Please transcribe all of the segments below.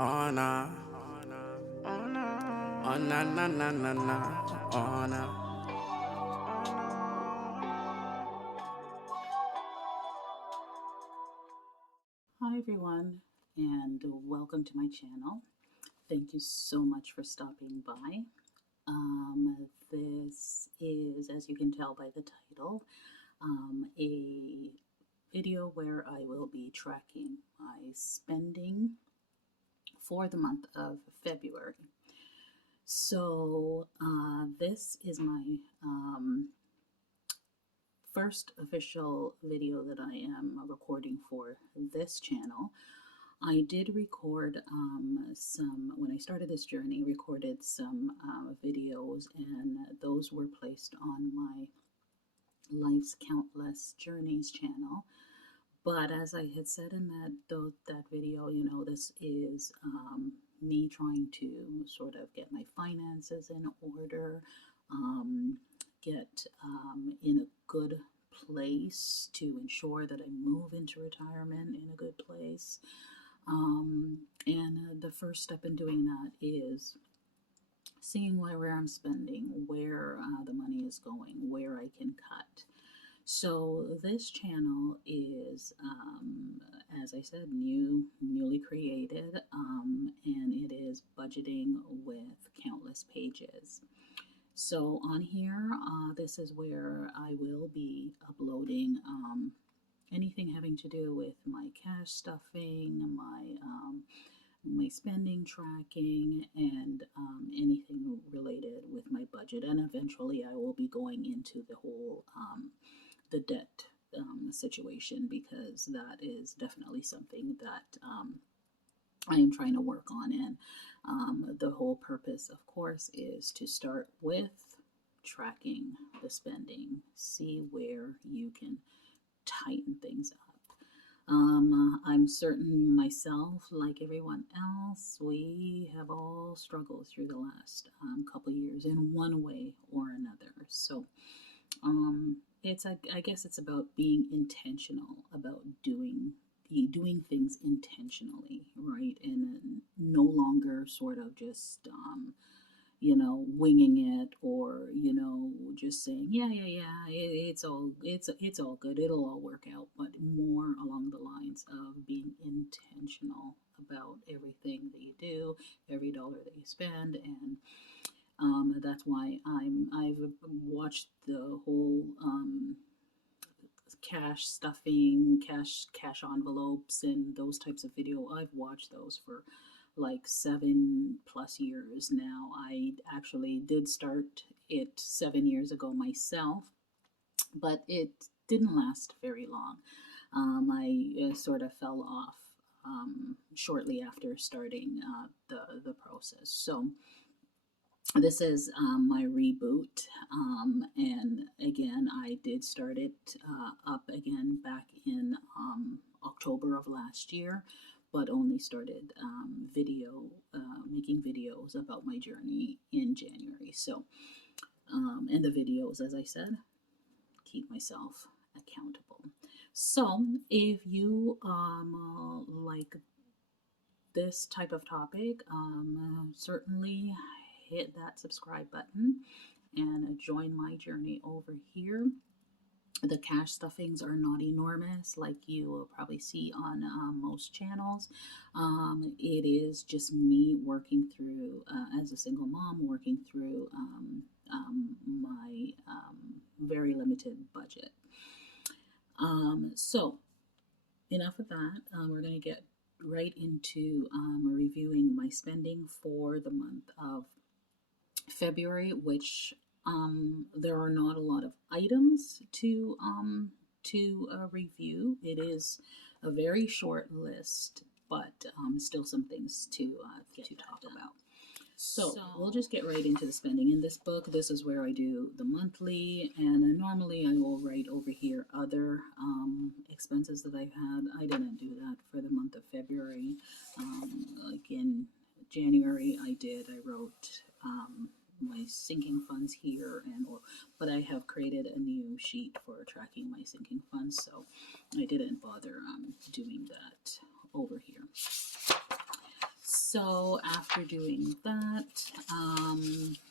Oh nah, oh nah nah nah nah nah, oh nah. Hi everyone, and welcome to my channel. Thank you so much for stopping by. This is, as you can tell by the title, a video where I will be tracking my spending for the month of February. So this is my first official video that I am recording for this channel. I did record when I started this journey, recorded some videos, and those were placed on my Life's Countless Journeys channel. But as I had said in that video, this is me trying to sort of get my finances in order, get in a good place to ensure that I move into retirement in a good place. And the first step in doing that is seeing where I'm spending, where the money is going, where I can cut. So this channel is, as I said, newly created, and it is budgeting with countless pages. So on here, this is where I will be uploading anything having to do with my cash stuffing, my spending tracking, and anything related with my budget. And eventually, I will be going into the whole the debt situation, because that is definitely something that I am trying to work on. And the whole purpose, of course, is to start with tracking the spending, see where you can tighten things up. I'm certain myself, like everyone else, we have all struggled through the last couple years in one way or another. So I guess it's about being intentional about doing things intentionally, right? And no longer sort of just winging it, or just saying, it's all good, it'll all work out, but more along the lines of being intentional about everything that you do, every dollar that you spend. And that's why I've watched the whole cash stuffing, cash envelopes, and those types of video. I've watched those for like 7+ years now. I actually did start it 7 years ago myself, but it didn't last very long. I sort of fell off shortly after starting the process. So this is my reboot, and again, I did start it up again back in October of last year, but only started making videos about my journey in January. So, and the videos, as I said, keep myself accountable. So, if you like this type of topic, certainly hit that subscribe button and join my journey over here. The cash stuffings are not enormous like you will probably see on most channels. It is just me working through, as a single mom, working through my very limited budget. So, enough of that. We're going to get right into reviewing my spending for the month of February, which there are not a lot of items to review. It is a very short list, but still some things to talk about. So we'll just get right into the spending. In this book, this is where I do the monthly, and normally I will write over here other expenses that I've had. I didn't do that for the month of February. Like in January, I wrote my sinking funds here, but I have created a new sheet for tracking my sinking funds, so I didn't bother doing that over here. So after doing that,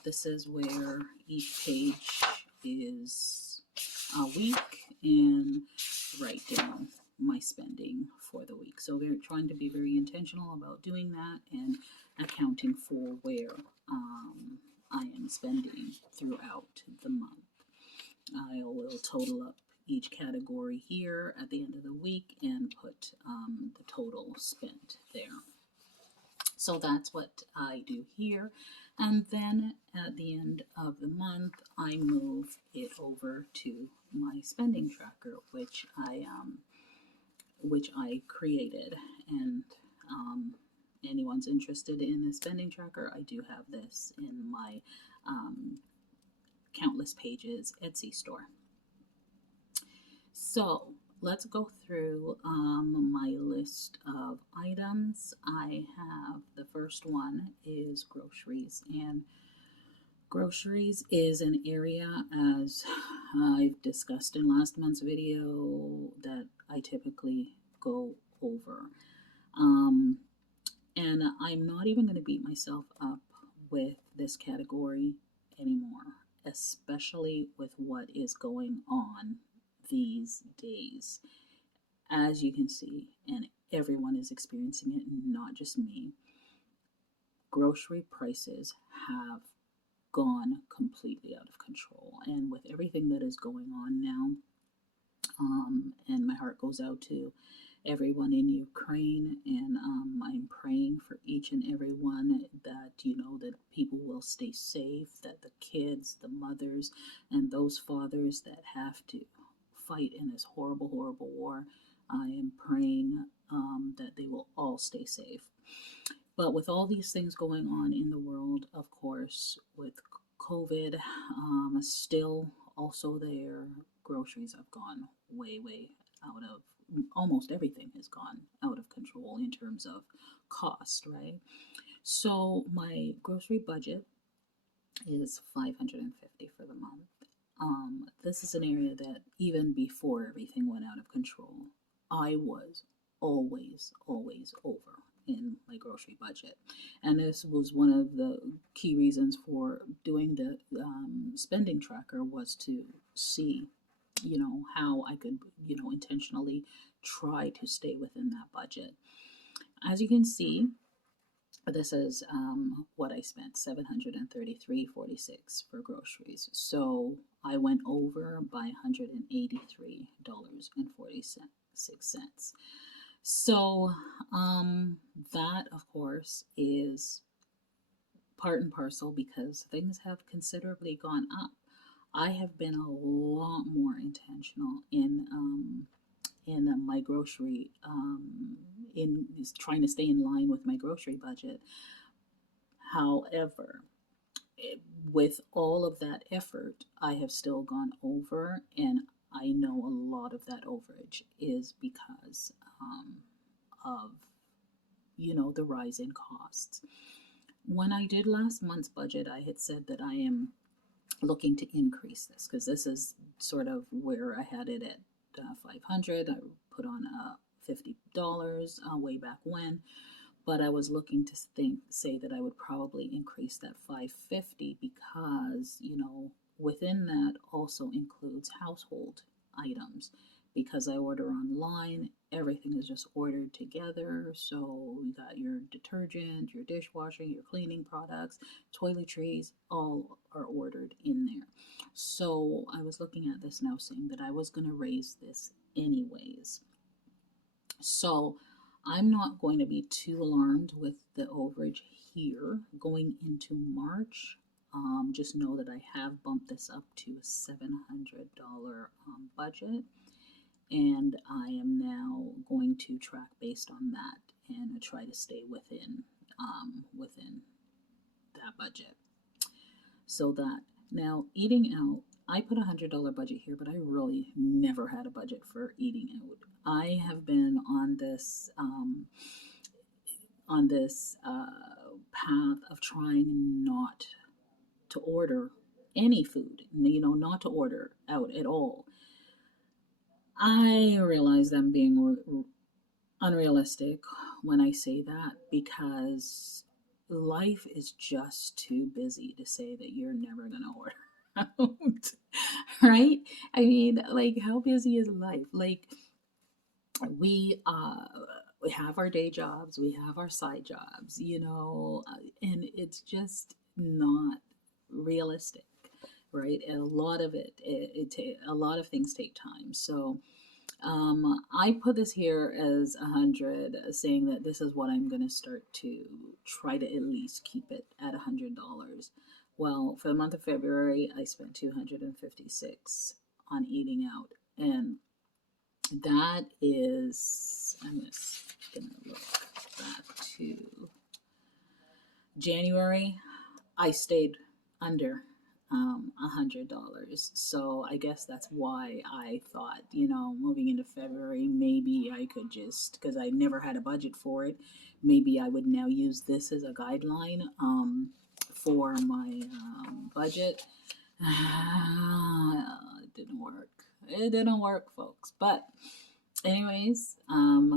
this is where each page is a week and write down my spending for the week. So we're trying to be very intentional about doing that and accounting for where I am spending throughout the month. I will total up each category here at the end of the week and put the total spent there. So that's what I do here. And then at the end of the month, I move it over to my spending tracker, which I created. And anyone's interested in a spending tracker, I do have this in my Countless Pages Etsy store. So let's go through my list of items. I have the first one is groceries, and groceries is an area, as I've discussed in last month's video, that I typically go over. And I'm not even going to beat myself up with this category anymore, especially with what is going on these days. As you can see, and everyone is experiencing it, not just me, grocery prices have gone completely out of control. And with everything that is going on now, and my heart goes out to everyone in Ukraine, and I'm praying for each and every one that, that people will stay safe, that the kids, the mothers, and those fathers that have to fight in this horrible, horrible war, I am praying that they will all stay safe. But with all these things going on in the world, of course, with COVID still also there, groceries have gone way, way out of, almost everything has gone out of control in terms of cost, right? So my grocery budget is $550 for the month. This is an area that even before everything went out of control, I was always, always over in my grocery budget. And this was one of the key reasons for doing the spending tracker, was to see, how I could, intentionally try to stay within that budget. As you can see, this is what I spent, $733.46 for groceries. So I went over by $183.46. So that, of course, is part and parcel because things have considerably gone up. I have been a lot more intentional in my grocery, in trying to stay in line with my grocery budget. However, with all of that effort, I have still gone over, and I know a lot of that overage is because of, the rise in costs. When I did last month's budget, I had said that I am looking to increase this, because this is sort of where I had it at $500. I put on $50 way back when, but I was looking to say that I would probably increase that $550 because, within that also includes household items. Because I order online, everything is just ordered together. So you got your detergent, your dishwashing, your cleaning products, toiletries, all are ordered in there. So I was looking at this now, saying that I was going to raise this anyways. So I'm not going to be too alarmed with the overage here going into March. Just know that I have bumped this up to a $700 budget, and I am now going to track based on that and try to stay within that budget. So that now eating out, I put $100 budget here, but I really never had a budget for eating out. I have been on this path of trying not to order any food, not to order out at all. I realize I'm being unrealistic when I say that, because life is just too busy to say that you're never going to order out. Right? I mean, like, how busy is life? Like, we uh we have our day jobs, we have our side jobs, and it's just not realistic, right? And a lot of a lot of things take time. So I put this here as 100, saying that this is what I'm going to start to try to at least keep it at $100. Well, for the month of February, I spent 256 on eating out, and that is, I'm just going to look back to January. I stayed under $100. So I guess that's why I thought, moving into February, maybe I could just, because I never had a budget for it, maybe I would now use this as a guideline for my budget. It didn't work. It didn't work, folks. But anyways, so I'm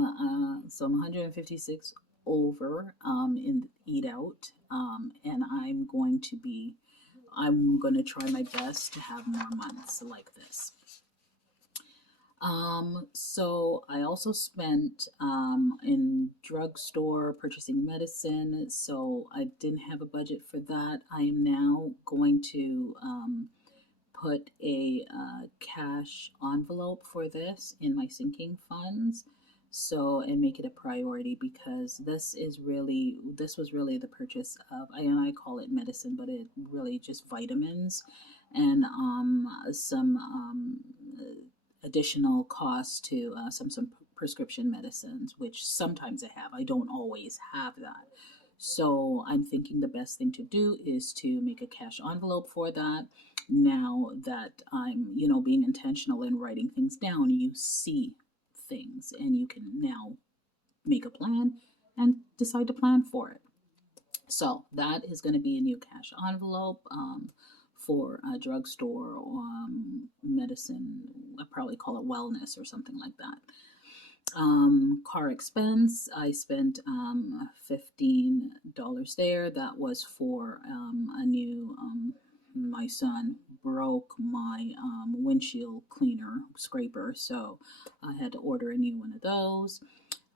156 over in eat out, and I'm going to try my best to have more months like this. So I also spent in drugstore purchasing medicine, so I didn't have a budget for that. I am now going to put a cash envelope for this in my sinking funds, so, and make it a priority, because this was really the purchase of, and I call it medicine, but it really just vitamins and some additional costs to some prescription medicines, which sometimes I don't always have that. So I'm thinking the best thing to do is to make a cash envelope for that. Now that I'm, being intentional in writing things down, you see things and you can now make a plan and decide to plan for it. So that is going to be a new cash envelope for a drugstore medicine. I probably call it wellness or something like that. Car expense, I spent $15 there. That was for a new, my son broke my windshield cleaner scraper, so I had to order a new one of those.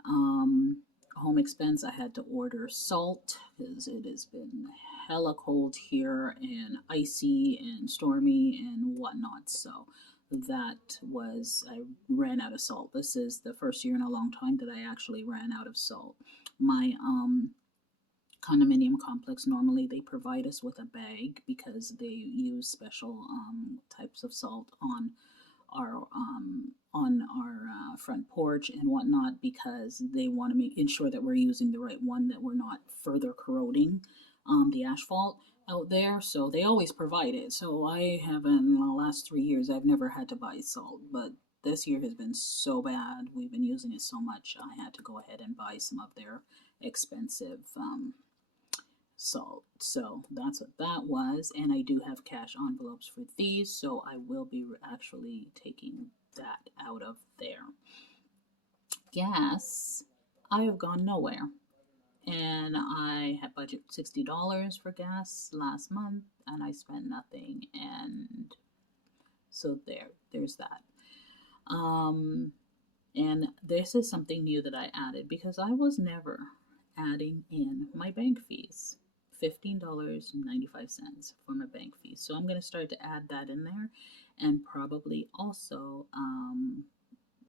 Home expense, I had to order salt because it has been hella cold here and icy and stormy and whatnot. So I ran out of salt. This is the first year in a long time that I actually ran out of salt. My condominium complex, normally they provide us with a bag because they use special types of salt on our front porch and whatnot, because they want to ensure that we're using the right one, that we're not further corroding the asphalt out there. So they always provide it. So I haven't, in the last 3 years, I've never had to buy salt, but this year has been so bad. We've been using it so much. I had to go ahead and buy some of their expensive salt. So that's what that was. And I do have cash envelopes for these, so I will be actually taking that out of there. Gas, I have gone nowhere. And I had budgeted $60 for gas last month, and I spent nothing. And so there's that. And this is something new that I added, because I was never adding in my bank fees. $15.95 for my bank fees. So I'm going to start to add that in there, and probably also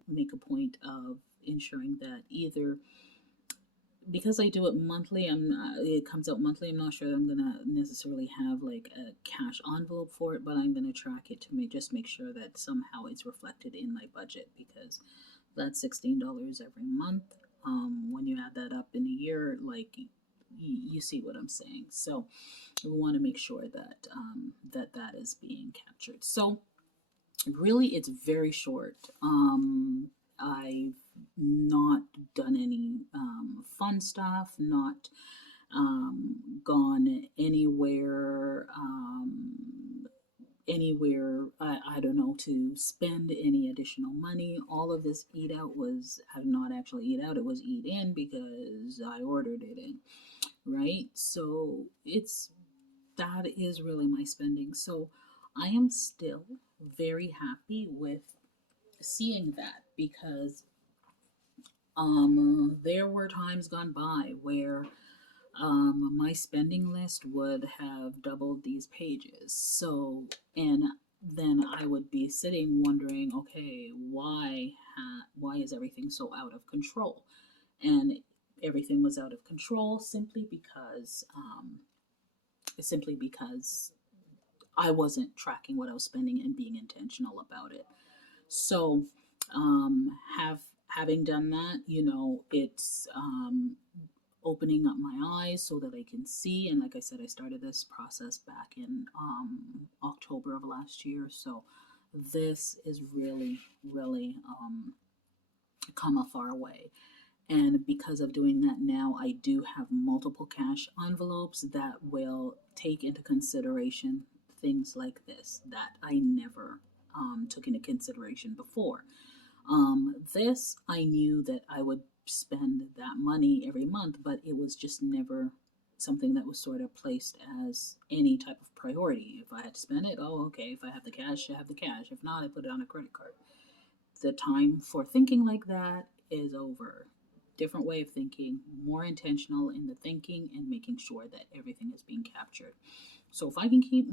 make a point of ensuring that either, because I do it monthly, it comes out monthly. I'm not sure I'm gonna necessarily have like a cash envelope for it, but I'm gonna track it to just make sure that somehow it's reflected in my budget, because that's $16 every month. When you add that up in a year, like, you see what I'm saying. So we want to make sure that that is being captured. So really, it's very short. I've not done any fun stuff, not gone anywhere anywhere, I don't know, to spend any additional money. All of this eat out was not actually eat out, it was eat in because I ordered it in, right? So that is really my spending. So I am still very happy with seeing that because there were times gone by where my spending list would have doubled these pages. So, and then I would be sitting wondering, okay, why is everything so out of control? And everything was out of control simply because I wasn't tracking what I was spending and being intentional about it. So, having done that, it's opening up my eyes so that I can see. And like I said, I started this process back in October of last year. So this is really, really come a far way. And because of doing that now, I do have multiple cash envelopes that will take into consideration things like this that I never took into consideration before. This, I knew that I would spend that money every month, but it was just never something that was sort of placed as any type of priority. If I had to spend it, oh, okay. If I have the cash, I have the cash. If not, I put it on a credit card. The time for thinking like that is over. Different way of thinking, more intentional in the thinking and making sure that everything is being captured. So if I can keep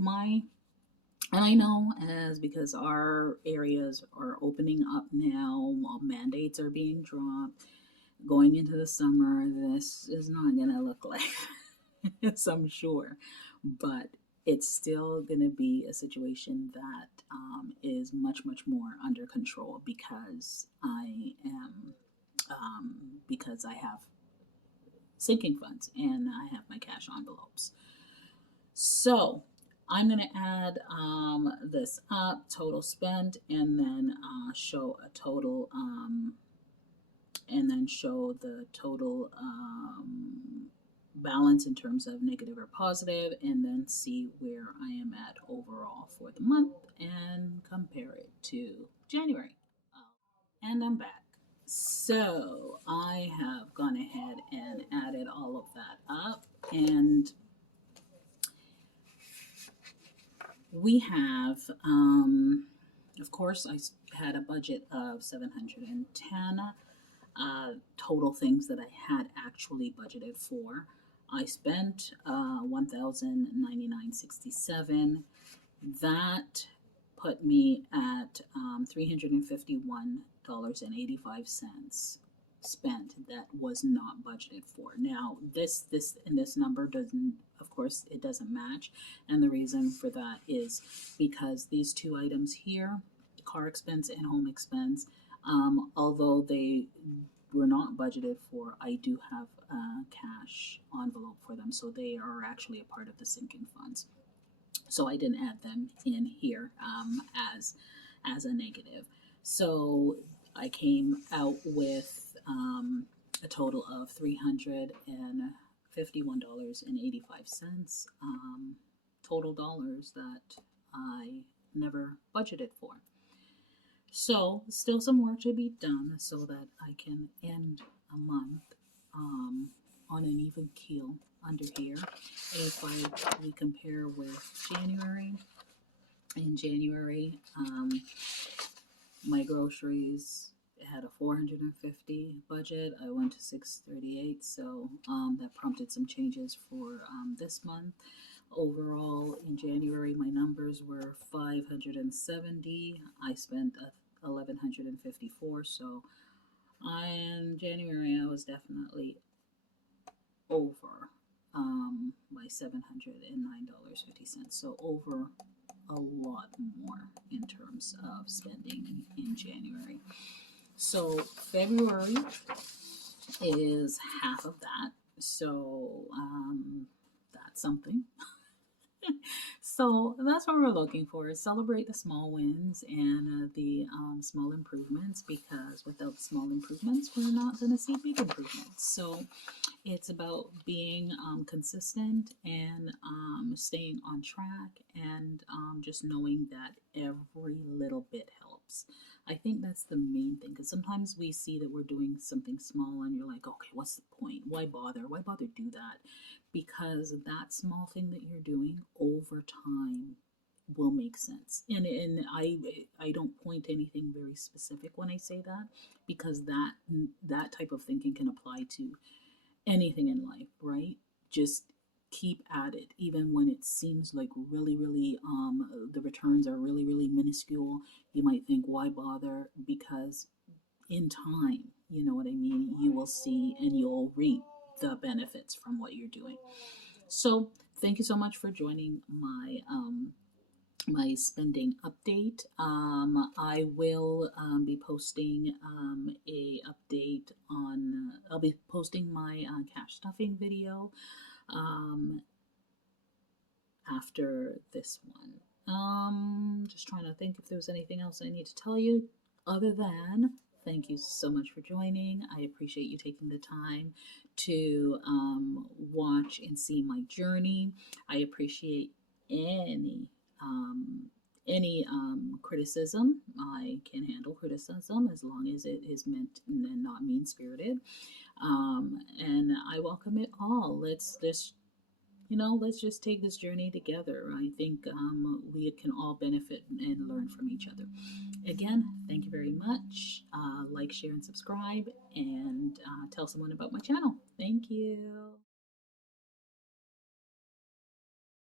and I know as because our areas are opening up now, while mandates are being dropped, going into the summer, this is not going to look like this, I'm sure. But it's still going to be a situation that is much, much more under control because because I have sinking funds and I have my cash envelopes. So I'm going to add this up, total spent, and then show a total, and then show the total balance in terms of negative or positive, and then see where I am at overall for the month and compare it to January. And I'm back. So I have gone ahead and added all of that up, and we have, of course, I had a budget of 710 total things that I had actually budgeted for. I spent 1,099.67. That put me at $351.85 spent that was not budgeted for. Now, this and this number doesn't, of course, it doesn't match, and the reason for that is because these two items here, car expense and home expense, although they were not budgeted for, I do have a cash envelope for them, so they are actually a part of the sinking funds. So I didn't add them in here as a negative. So I came out with a total of $351.85 total dollars that I never budgeted for. So still some work to be done so that I can end a month on an even keel under here. If we compare with January, in January, my groceries had a 450 budget. I went to 638, so that prompted some changes for this month. Overall, in January, my numbers were 570. I spent 1,154, so in January I was definitely over by $709.50. So over a lot more in terms of spending in January. So February is half of that. So that's something. So that's what we're looking for, celebrate the small wins and the small improvements, because without small improvements, we're not going to see big improvements. So It's about being consistent and staying on track and just knowing that every little bit helps. I think that's the main thing because sometimes we see that we're doing something small and you're like, okay, what's the point? Why bother? Why bother do that? Because that small thing that you're doing over time will make sense. And I don't point to anything very specific when I say that because that type of thinking can apply to anything in life, right? Just keep at it, even when it seems like really, the returns are really minuscule. You might think, why bother? Because in time, you know what I mean, you will see and you'll reap the benefits from what you're doing. So, thank you so much for joining my spending update. I will be posting a update on. I'll be posting my cash stuffing video um, after this one. Just trying to think if there's anything else I need to tell you other than thank you so much for joining. I appreciate you taking the time to watch and see my journey. I appreciate any um, criticism. I can handle criticism as long as it is meant and not mean spirited. And I welcome it all. Let's just take this journey together. I think we can all benefit and learn from each other. Again, thank you very much. Like, share, and subscribe, and tell someone about my channel. Thank you.